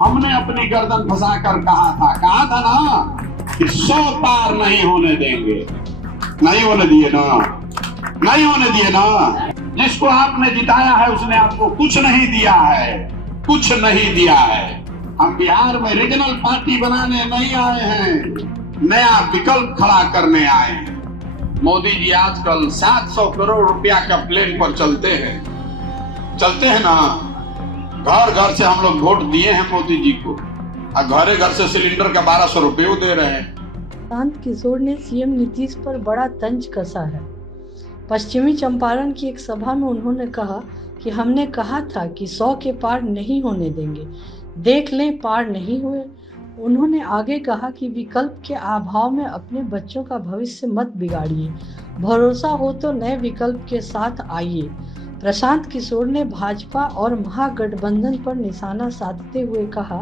हमने अपनी गर्दन फंसाकर कहा था ना कि 100 पार नहीं होने देंगे। नहीं होने दिए ना, नहीं होने दिए ना। जिसको आपने जिताया है उसने आपको कुछ नहीं दिया है, कुछ नहीं दिया है। हम बिहार में रीजनल पार्टी बनाने नहीं आए हैं, नया विकल्प खड़ा करने आए हैं। मोदी जी आजकल 700 करोड़ रुपया का प्लेन पर चलते हैं ना। घर घर से हम लोग वोट दिए हैं मोदी जी को, और घरे घर से सिलेंडर का 1200 रुपये दे रहे हैं। प्रशांत किशोर ने सीएम नीतीश पर बड़ा तंज कसा है। पश्चिमी चंपारण की एक सभा में उन्होंने कहा कि हमने कहा था कि 100 के पार नहीं होने देंगे, देख लें पार नहीं हुए। उन्होंने आगे कहा कि विकल्प के अभाव में अपने बच्चों का भविष्य मत बिगाड़िए, भरोसा हो तो नए विकल्प के साथ आइए। प्रशांत किशोर ने भाजपा और महागठबंधन पर निशाना साधते हुए कहा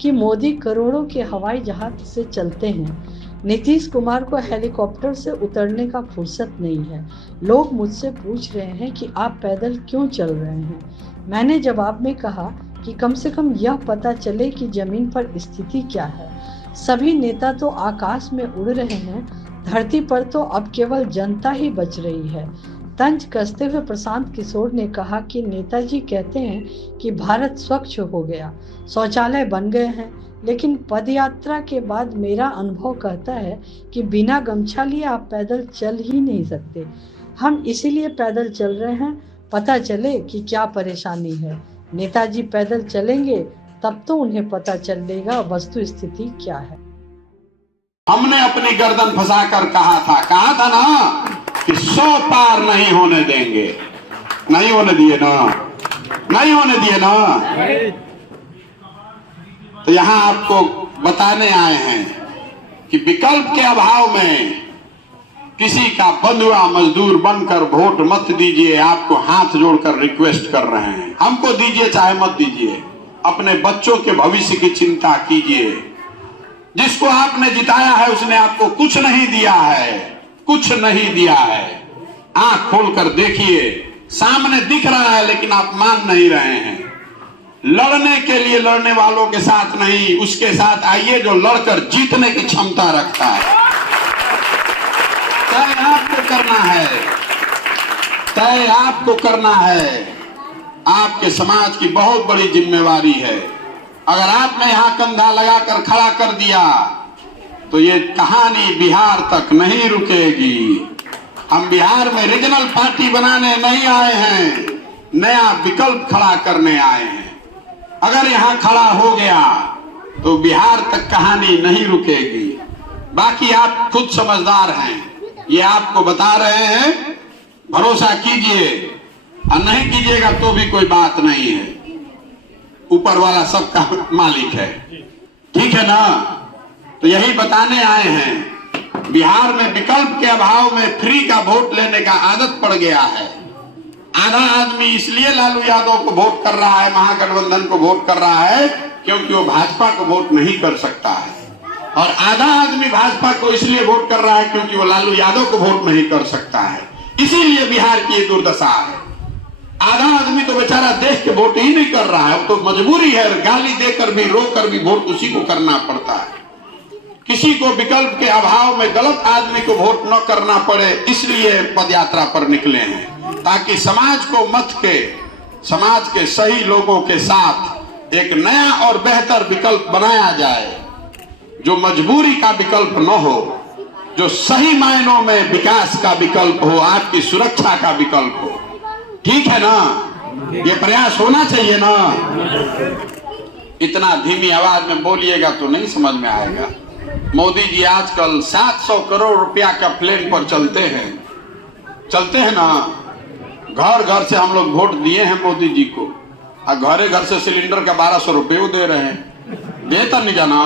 कि मोदी करोड़ों के हवाई जहाज से चलते हैं, नीतीश कुमार को हेलीकॉप्टर से उतरने का फुर्सत नहीं है। लोग मुझसे पूछ रहे हैं कि आप पैदल क्यों चल रहे हैं। मैंने जवाब में कहा कि कम से कम यह पता चले कि जमीन पर स्थिति क्या है। सभी नेता तो आकाश में उड़ रहे हैं, धरती पर तो अब केवल जनता ही बच रही है। तंज कसते हुए प्रशांत किशोर ने कहा कि नेताजी कहते हैं कि भारत स्वच्छ हो गया, शौचालय बन गए हैं, लेकिन पदयात्रा के बाद मेरा अनुभव कहता है कि बिना गमछा लिए आप पैदल चल ही नहीं सकते। हम इसीलिए पैदल चल रहे हैं, पता चले कि क्या परेशानी है। नेताजी पैदल चलेंगे तब तो उन्हें पता चलेगा वस्तु स्थिति क्या है। हमने अपनी गर्दन फंसाकर कहा था ना कि 100 पार नहीं होने देंगे। नहीं होने दिए ना, नहीं होने दिए ना। तो यहां आपको बताने आए हैं कि विकल्प के अभाव में किसी का बंधुआ मजदूर बनकर वोट मत दीजिए। आपको हाथ जोड़कर रिक्वेस्ट कर रहे हैं, हमको दीजिए चाहे मत दीजिए, अपने बच्चों के भविष्य की चिंता कीजिए। जिसको आपने जिताया है उसने आपको कुछ नहीं दिया है, कुछ नहीं दिया है। आंख खोलकर देखिए, सामने दिख रहा है लेकिन आप मान नहीं रहे हैं। लड़ने के लिए लड़ने वालों के साथ नहीं, उसके साथ आइए जो लड़कर जीतने की क्षमता रखता है। तय आपको करना है, तय आपको करना है। आपके समाज की बहुत बड़ी जिम्मेवारी है। अगर आपने यहां कंधा लगाकर खड़ा कर दिया तो ये कहानी बिहार तक नहीं रुकेगी। हम बिहार में रीजनल पार्टी बनाने नहीं आए हैं, नया विकल्प खड़ा करने आए हैं। अगर यहां खड़ा हो गया तो बिहार तक कहानी नहीं रुकेगी। बाकी आप खुद समझदार हैं, ये आपको बता रहे हैं, भरोसा कीजिए, और नहीं कीजिएगा तो भी कोई बात नहीं है। ऊपर वाला सबका मालिक है, ठीक है ना। तो यही बताने आए हैं, बिहार में विकल्प के अभाव में फ्री का वोट लेने का आदत पड़ गया है। आधा आदमी इसलिए लालू यादव को वोट कर रहा है, महागठबंधन को वोट कर रहा है, क्योंकि वो भाजपा को वोट नहीं कर सकता है। और आधा आदमी भाजपा को इसलिए वोट कर रहा है क्योंकि वो लालू यादव को वोट नहीं कर सकता है। इसीलिए बिहार की ये दुर्दशा है। आधा आदमी तो बेचारा देख के वोट ही नहीं कर रहा है, वो तो मजबूरी है, गाली देकर भी रोकर भी वोट उसी को करना पड़ता है। किसी को विकल्प के अभाव में गलत आदमी को वोट न करना पड़े, इसलिए पदयात्रा पर निकले हैं, ताकि समाज को मत के, समाज के सही लोगों के साथ एक नया और बेहतर विकल्प बनाया जाए, जो मजबूरी का विकल्प न हो, जो सही मायनों में विकास का विकल्प हो, आपकी सुरक्षा का विकल्प हो। ठीक है ना, ये प्रयास होना चाहिए ना। इतना धीमी आवाज में बोलिएगा तो नहीं समझ में आएगा। मोदी जी आजकल 700 करोड़ रुपया का प्लेन पर चलते हैं ना। घर घर से हम लोग वोट दिए हैं मोदी जी को, और घरे घर से सिलेंडर का 1200 रुपये दे रहे हैं। देता नहीं जाना।